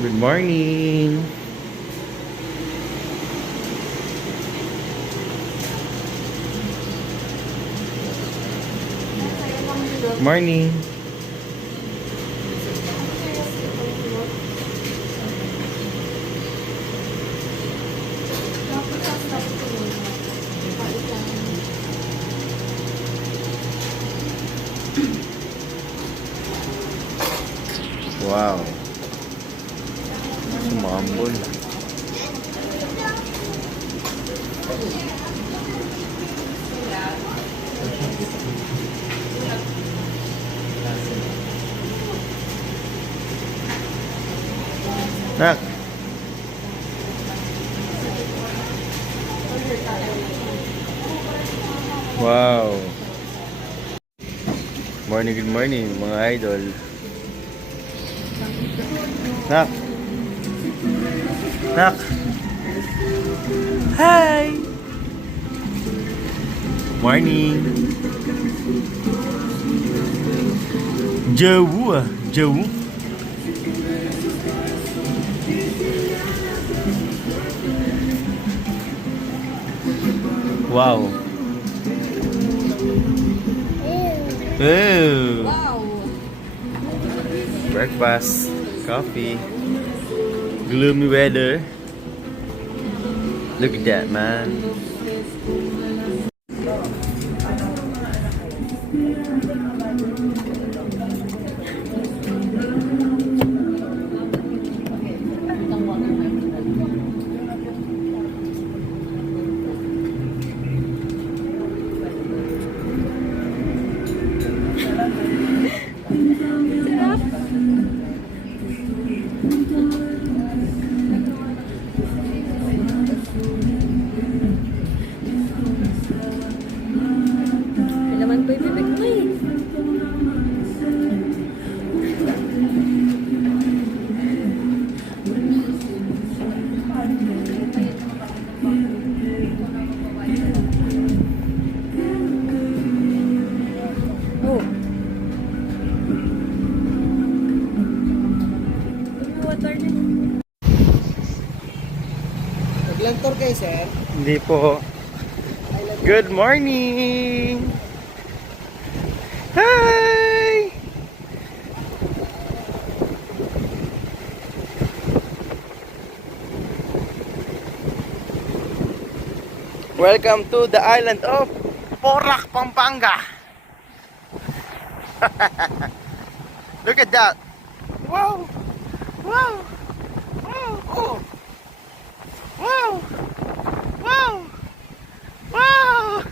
Good morning. Morning. Wow. Sumambol. Nak. Wow. Morning, good morning mga idol. Nak. Nak. Hi. Morning. Jauh ah, jauh. Wow. Oh. Wow. Breakfast, coffee, gloomy weather. Look at that, man. Laman po yung bibig mo eh. Oh. May water na. Nag-land tour kayo, sir? Hindi po. Good morning. Hi. Welcome to the island of Porac, Pampanga. Look at that. Wow. Wow. Wow. Oh. Wow. Wow. Wow.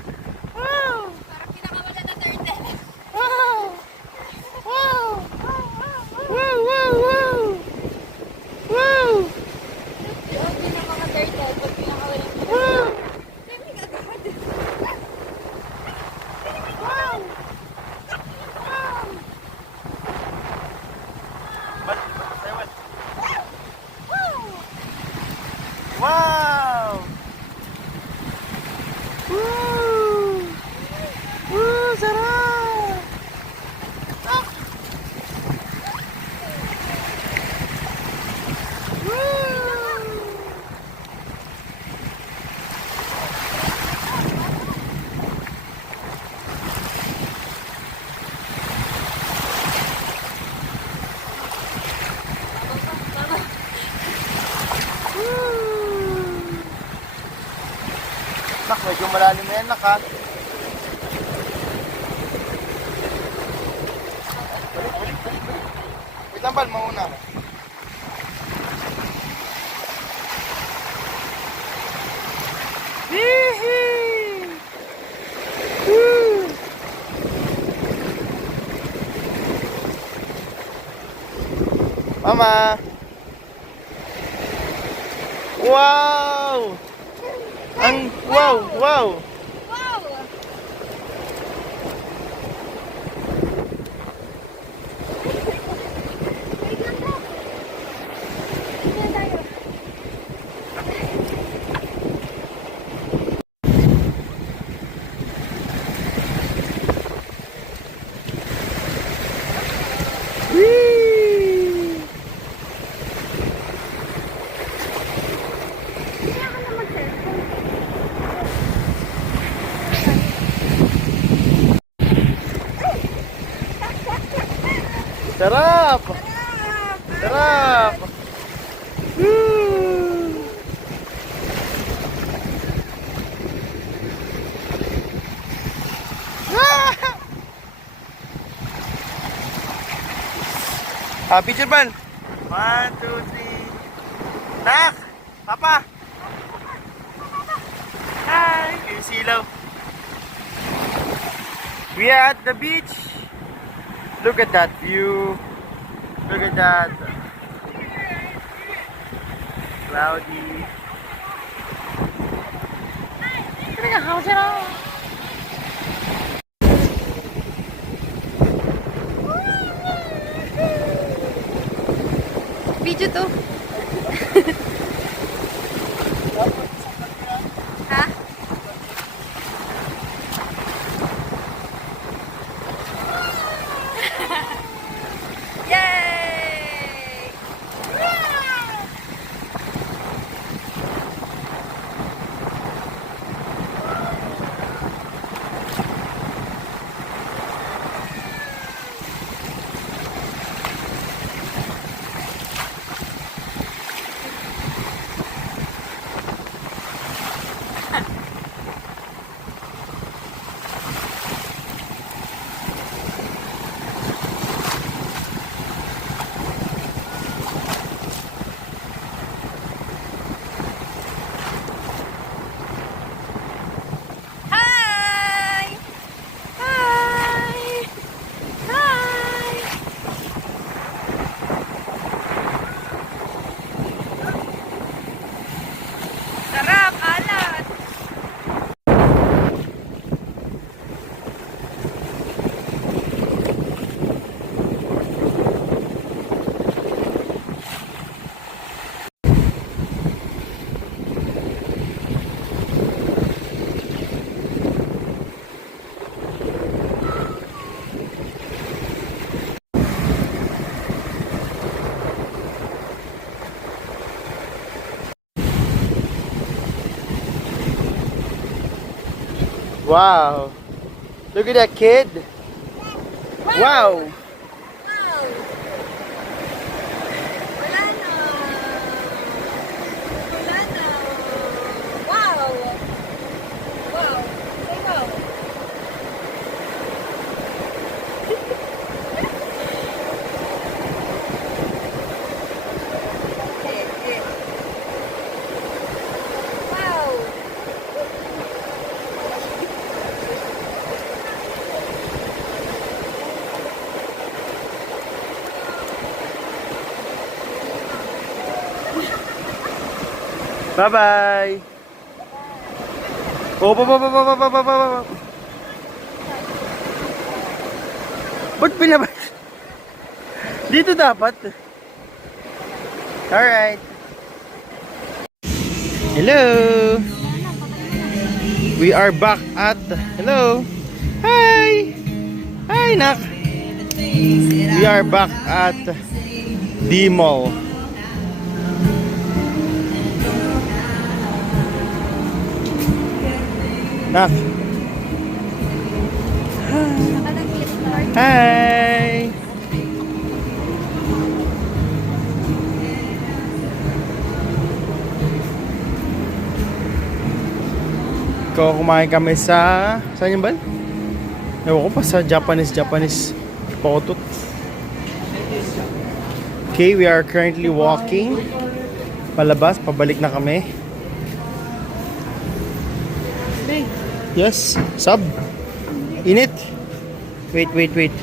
Wow. Parang pinakawala na turtle. Wow. Wow. Wow. Wow. Wow. Wow. Yung pinaka turtle, pag pinakawala na Wow. Wow! Woo! Woo! Sarap! Ah! Woo! Nak, medyo malalim na yan, nak, ha? Balik. Wait lang, Bal, mauna. Hee-hee! Woo! Mama! Wow! Ang wow! Wow! Whee! Sarap! Sarap! Woo! Picture ban. 1, 2, 3. Nak! Papa! Hi! Yung silaw. We are at the beach. Look at that view. Look at that. Cloudy. Video to. Ha? Yay! Hi! Hi! Hi! Sarap, alat! Wow. Look at that kid. Wow. Wow! Wala na! Wala na! Wow! Wow! Say wow! Wow! Bye-bye. Oh, pa. Ba't pinabas? Dito dapat. Alright. Hello. We are back at... Hello. Hi. Hi, Nak. We are back at the mall. Nak. Hi. Kumain kami sa... Saan yung ba? Ewan ko pa sa Japanese Photot. Okay, we are currently walking. Palabas, pabalik na kami. Yes, sub. Init. Wait.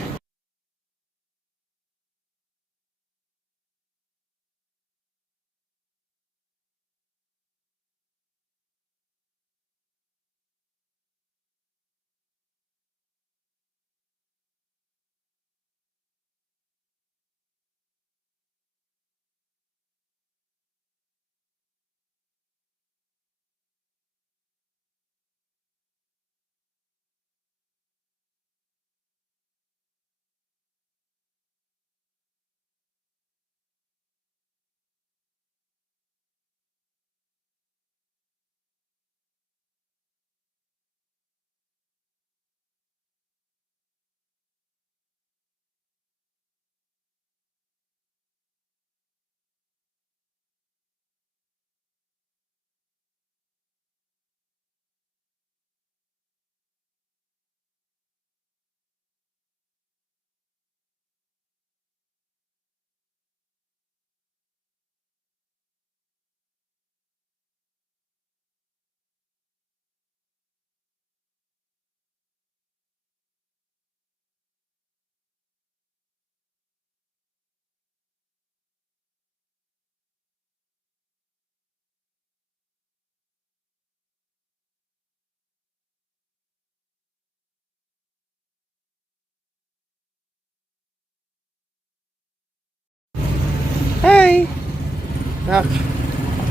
Nak,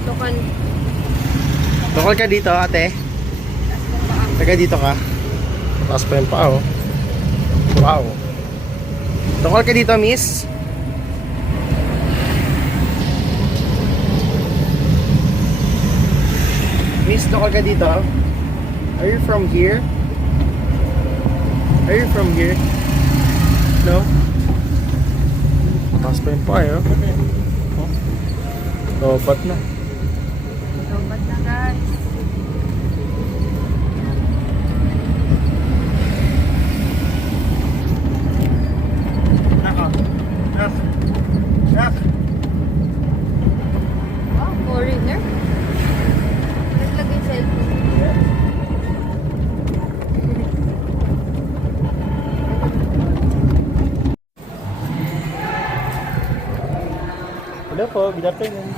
Lokal. lokal ka dito, ate? Taga dito ka? Taas pa yung paa, oh. Wow. Lokal ka dito, miss? Miss, lokal ka dito? Are you from here? Are you from here? No? Taas pa yung paa, oh. Lobat na. Lobat na guys. Nako. Nak. Nak. Wow, foreigner. Naglagay cellphone. Hello po, good afternoon.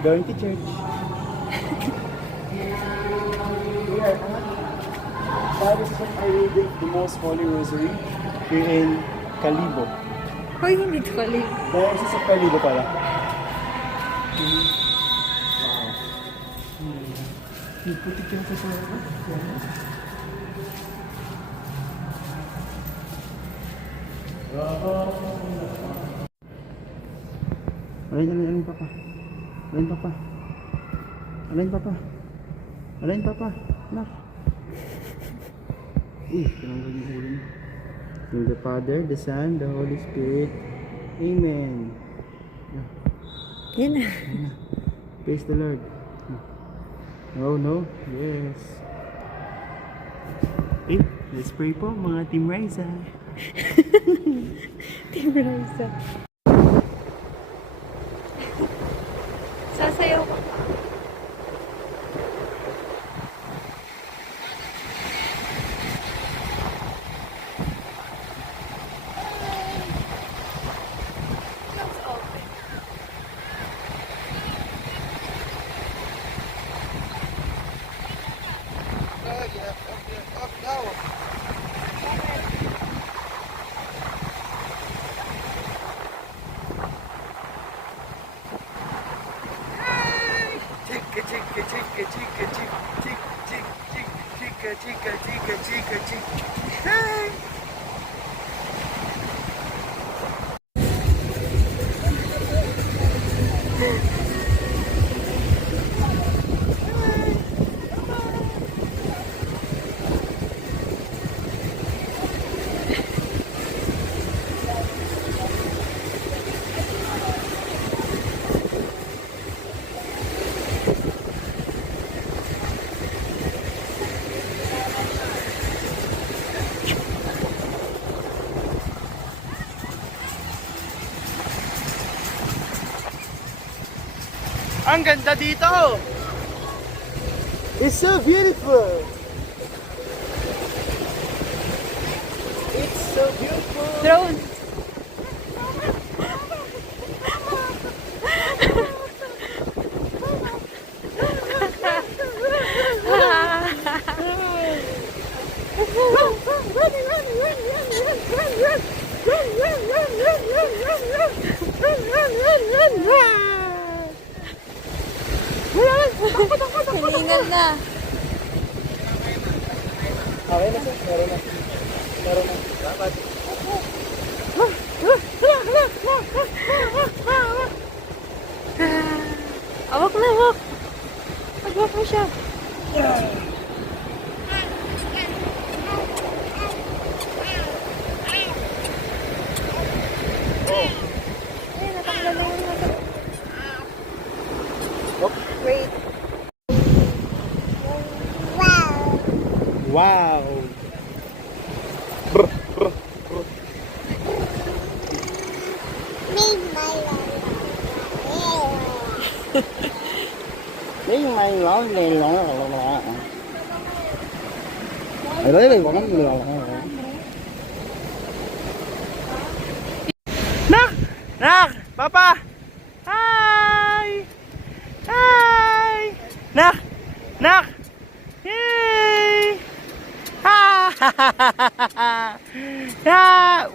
Going to church. We are at Paris I read the most holy rosary here in Calibo. Hoy, hindi ko alam. Dahil isa sa Calibo pala. Putik yung kasama. Alin, papa. Alin, papa. Alin, papa. Alin, papa. Nak. Tinanggal yung ulo niya. In the Father, the Son, the Holy Spirit. Amen. Yan na. Praise the Lord. Oh, no? Yes. Let's pray po mga Team Riza. Team Raisa. Sasayaw ko. Ang ganda dito! It's so beautiful! It's so beautiful! Drone. Hiningal na. Okay na sir, meron na. Meron na. Dapat. Awak na, awak. Agwak mo siya. Ay, natanggal na yung nasa. Oh. Wait. Wow! May may lon lên lon lon. Ở đấy mình có cái lon. Nak, nak, papa. Hi. Hi. Nak, nak. Yay. Ha ha ha ha. Ha.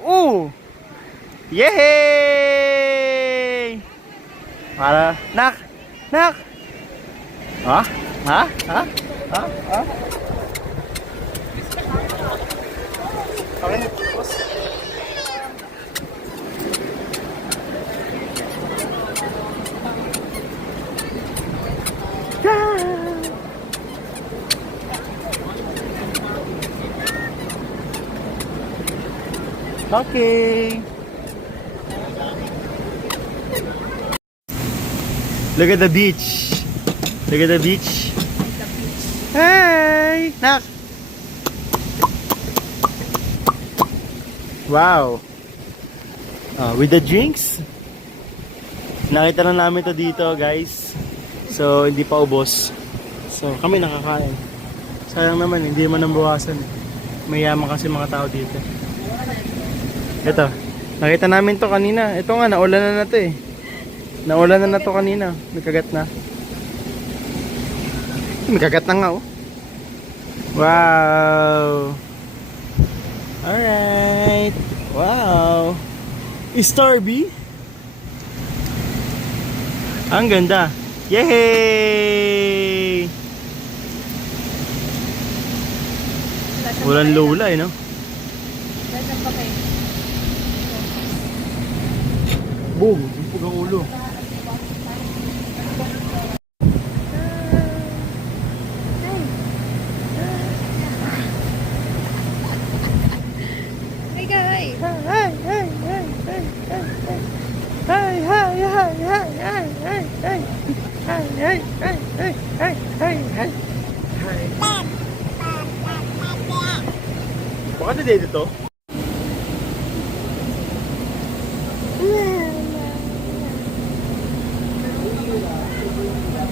Yay. Para, nak! Nak! Ha? Ha? Ha? Ha? Ha? Okay na, boss. Okay. Look at the beach. Look at the beach. Hey, nak. Wow. With the drinks. Nakita na namin to dito, guys. So, hindi pa ubos. So, kami nakakain. Sayang naman, hindi man nabawasan. Mayaman kasi mga tao dito. Ito, nakita namin to kanina. Ito nga, naulan na to eh. Naulan na to kanina. May kagat na. May kagat na nga oh. Wow. Alright. Wow. Starby. Ang ganda. Yay! Walang lula eh, no? Lasang pa kayo. Boom! Ipog ang ulo. Hey guys! Baka na dito to?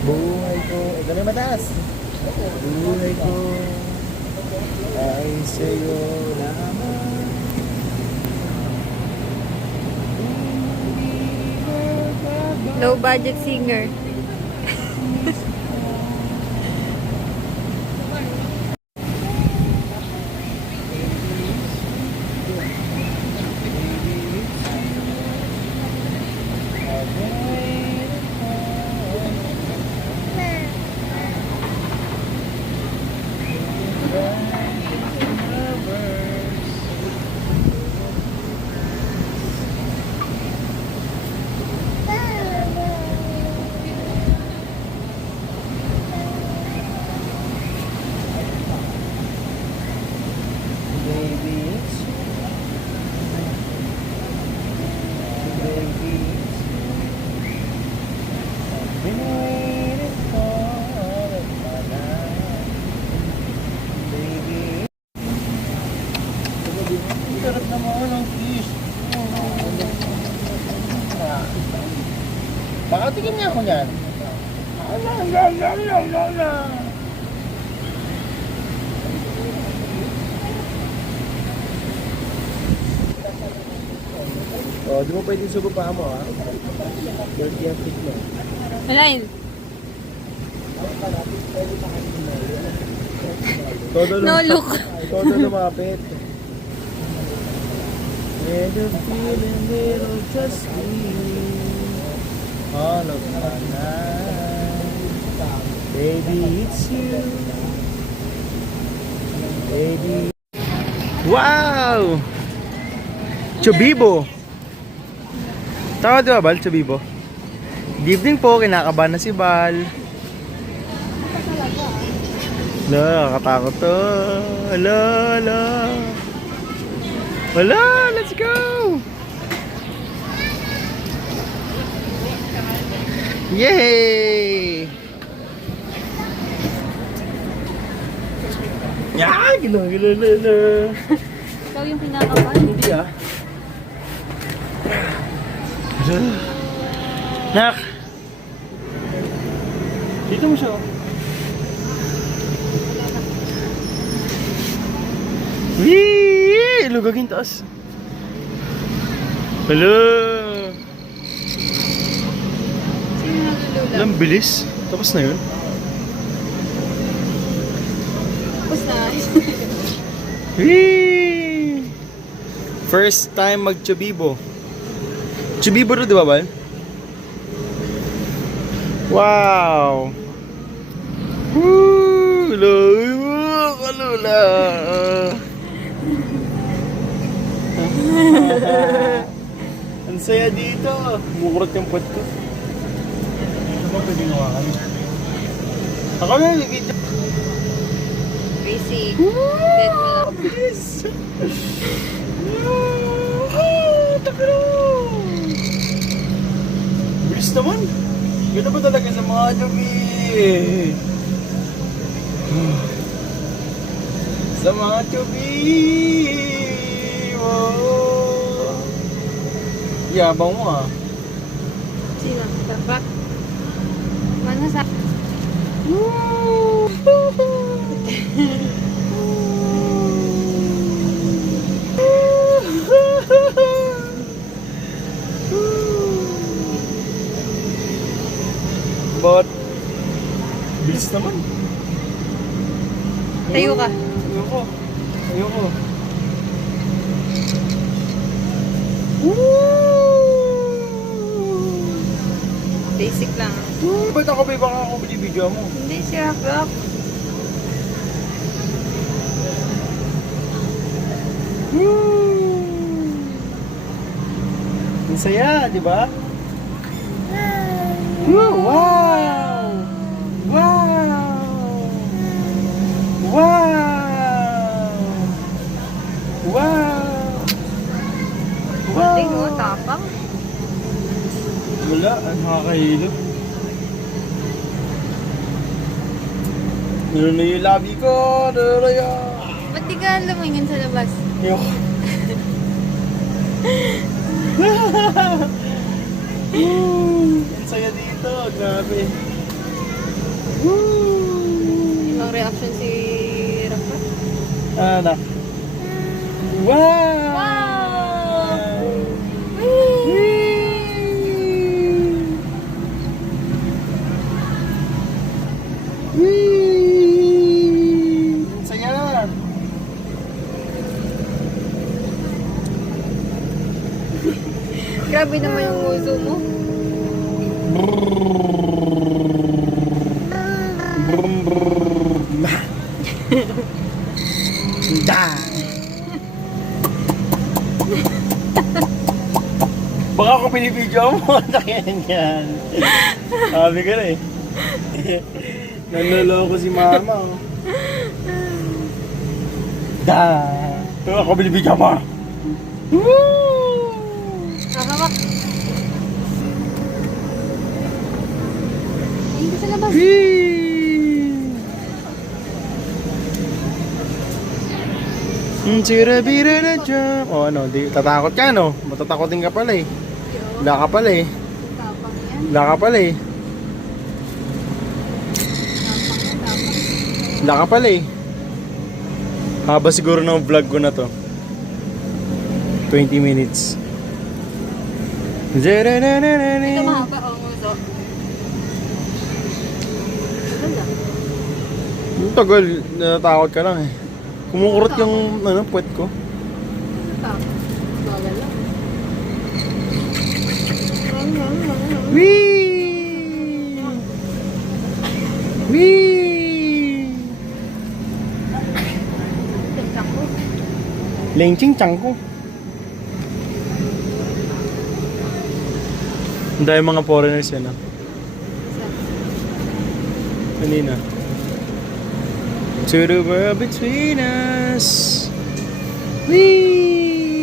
Buhay ko. Ito na yung mataas. Buhay ko ay sa'yo naman. Low budget singer. Sarap naman ng fish. Baka tingin niya ako niyan. Oh, di mo pwede subo pa mo ha. Dirty ang fish mo. Malain. Todo No look. Todo lumapit. And you're feeling little just me all of my night. Baby, it's you. Baby. Wow! Chobibo! Tama di ba, Bal? Chobibo? Good evening po, kinakabahan na si Bal. Hala, katakot to. Hala, hala. Hala, let's go! Yay! Yeah, gila. Ikaw yung kinakabahan. Hindi ah. Nak! Dito mo siya. Wee! Lugagin taas. Hello! Sino nagulula? Alam, bilis. Tapos na yun. Tapos na. Wee! First time mag-Chobibo. Chobibo rin, di ba, Bal? Wow! Woo! Loy mo, kalula! Ang saya dito. Mukurot yung pot ko. Ano ba pwede ngawakan? Ako na, video. Crazy. Dead mo lang. Bilis! Takro! Bilis naman! Ganda ba talaga sa mga jogi? Sa mga jogi! Wow! Yabang mo ah. Sino? Tapak? Mana sa... But, bilis naman. Tayo ka. Ayoko. Ayoko. Basic lang. Ba't ako ba baka ako binibidyo mo? Hindi siya rock. Ang saya, di ba? Wow! Wow! Wow! Wow! Konting mo, tapang. Wala, ang nakakahilo. Ano na yung labi ko? Ano na yan? Ba't di ka lumingin sa labas? Ayoko. Ang saya dito, grabe. Ibang reaction si Rafa. Anak. Wow! Wow! Ang saya. Grabe naman yung uso mo. Da. Baka ako pinipidyo mo. Nakiyan yan. Sabi ka na eh. Nanloloko si mama. Oh. Da. Pero ako pinipidyo mo. Woo! Hawak. Ayun ka sa labas. Chirabira na dyan. O ano, di, tatakot ka no? Matatakotin ka pala eh. Wala ka pala eh. Tapang yan. Wala ka pala eh. Wala ka pala eh. Haba siguro ng vlog ko na to. 20 minutes. Ito mahaba ang uso. Wala. Ang tagal, natatakot ka lang eh. Kumukurot yung ano, puwet ko. Tapang. Bagal lang. Wee! Wee! Tingnan ko. Lengching chang ko. Ang dahil mga foreigners yan ah. Kanina. To the world between us. Wee!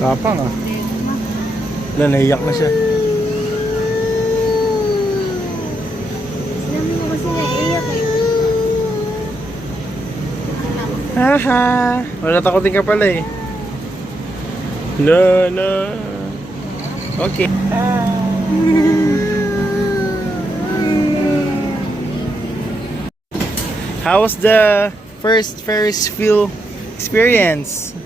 Tapang ah. Wala, naiyak na siya. Sinabi mo kasi naiiyak eh. Haha. Wala, takotin ka pala eh. La la. Okay. How was the first Ferris wheel experience?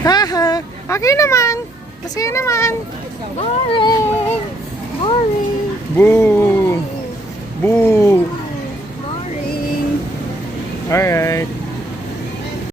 Haha. Okay naman. Masaya naman. Boring! Boring! Boo. Boo. Boring! Alright.